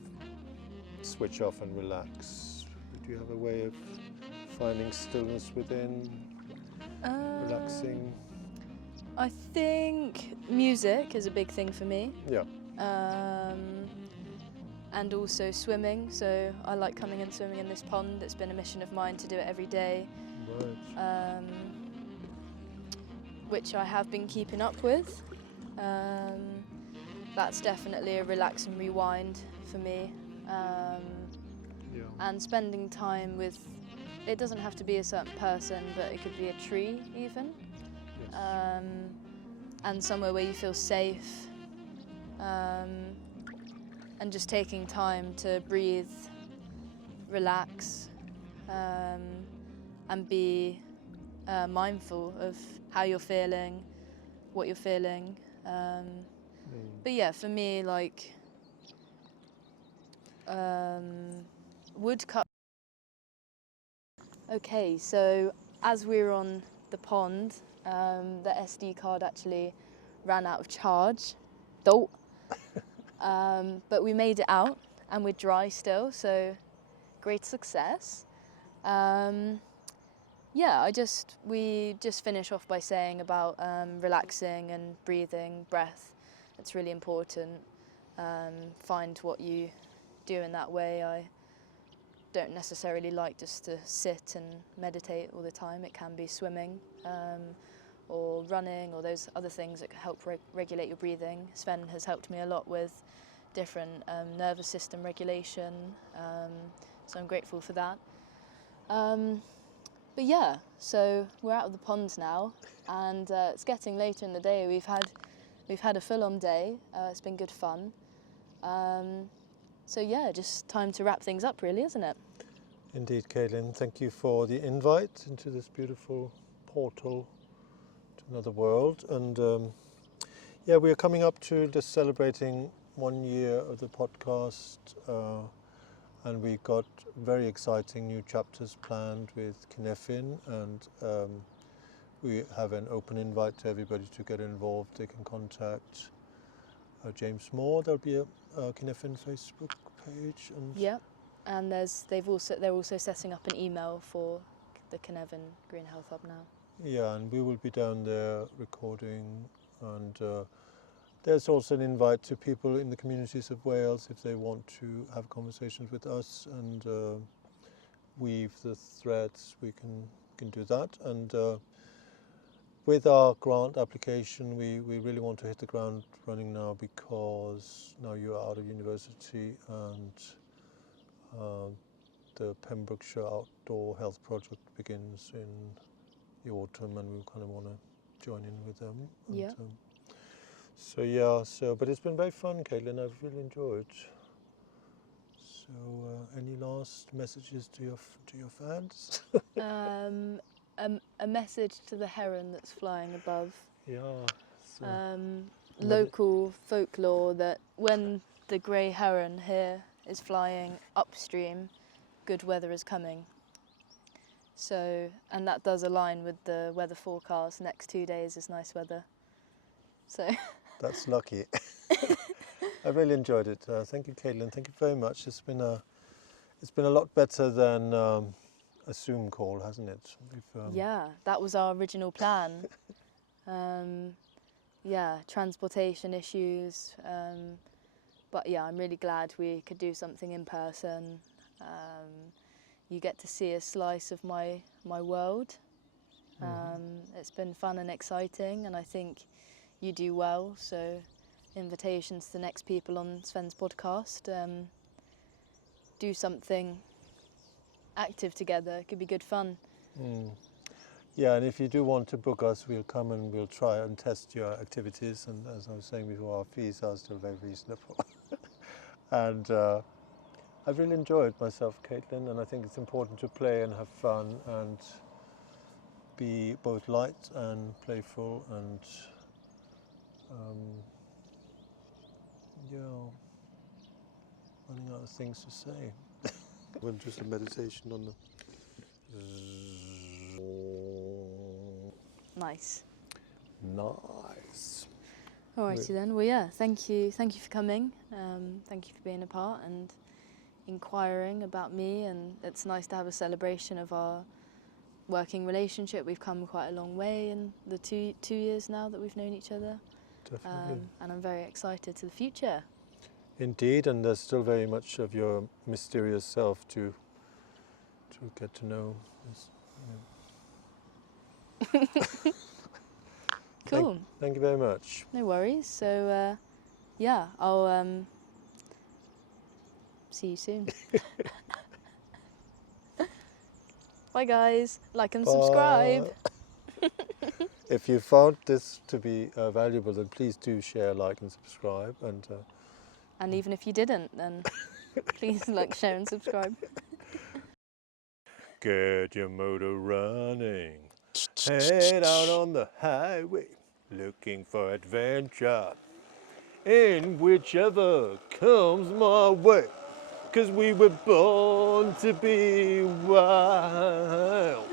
switch off and relax? Do you have a way of finding stillness within, relaxing? I think music is a big thing for me. Yeah. and also swimming. So I like coming and swimming in this pond. It's been a mission of mine to do it every day, Right. which I have been keeping up with. That's definitely a relax and rewind for me. Yeah. And spending time with, it doesn't have to be a certain person, but it could be a tree even. Yes. And somewhere where you feel safe. And just taking time to breathe, relax, and be mindful of how you're feeling, what you're feeling. But yeah, for me, like, woodcut. Okay, so as we were on the pond, the SD card actually ran out of charge. Dope. But we made it out and we're dry still, so great success. Yeah, we just finish off by saying about relaxing and breathing, breath. It's really important. Find what you do in that way. I don't necessarily like just to sit and meditate all the time. It can be swimming or running or those other things that help regulate your breathing. Svend has helped me a lot with different nervous system regulation, so I'm grateful for that. But yeah, so we're out of the pond now, and it's getting later in the day. We've had a full-on day. It's been good fun. So yeah, just time to wrap things up, really, isn't it? Indeed, Caitlin. Thank you for the invite into this beautiful portal to another world. And yeah, we are coming up to just celebrating 1 year of the podcast. And we got very exciting new chapters planned with Kinefin, and we have an open invite to everybody to get involved. They can contact James Moore. There'll be a Kinefin Facebook page. And yeah, and they're also setting up an email for the Kinevin Green Health Hub now. Yeah, and we will be down there recording, and there's also an invite to people in the communities of Wales if they want to have conversations with us and weave the threads. We can do that. And with our grant application, we really want to hit the ground running now, because now you're out of university, and the Pembrokeshire Outdoor Health Project begins in the autumn, and we kind of want to join in with them. And, Yeah. But it's been very fun, Caitlin. I've really enjoyed. So, any last messages to your fans? A message to the heron that's flying above. Yeah. So Local folklore that when the grey heron here is flying upstream, good weather is coming. So, and that does align with the weather forecast. Next 2 days is nice weather. So that's lucky. I really enjoyed it. Thank you, Caitlin. Thank you very much. It's been a lot better than a Zoom call, hasn't it? Yeah, that was our original plan. Yeah, transportation issues. But yeah, I'm really glad we could do something in person. You get to see a slice of my world. It's been fun and exciting, and I think you do well. So invitations to the next people on Svend's podcast. Do something active together. It could be good fun. Yeah, and if you do want to book us, we'll come and we'll try and test your activities. And as I was saying before, our fees are still very reasonable. And I've really enjoyed myself, Caitlin, and I think it's important to play and have fun and be both light and playful and running out of things to say. We'll do some meditation on the... Nice. Nice. Alrighty then. Well, yeah. Thank you for coming. Thank you for being a part and inquiring about me. And it's nice to have a celebration of our working relationship. We've come quite a long way in the two years now that we've known each other. Definitely. And I'm very excited to the future. Indeed, and there's still very much of your mysterious self to get to know. Yes. Cool. Thank you very much. No worries. So, yeah, I'll see you soon. Bye, guys. Like and subscribe. If you found this to be valuable, then please do share, like, and subscribe. And even if you didn't, then please like, share, and subscribe. Get your motor running. Head out on the highway, looking for adventure. In whichever comes my way. 'Cause we were born to be wild.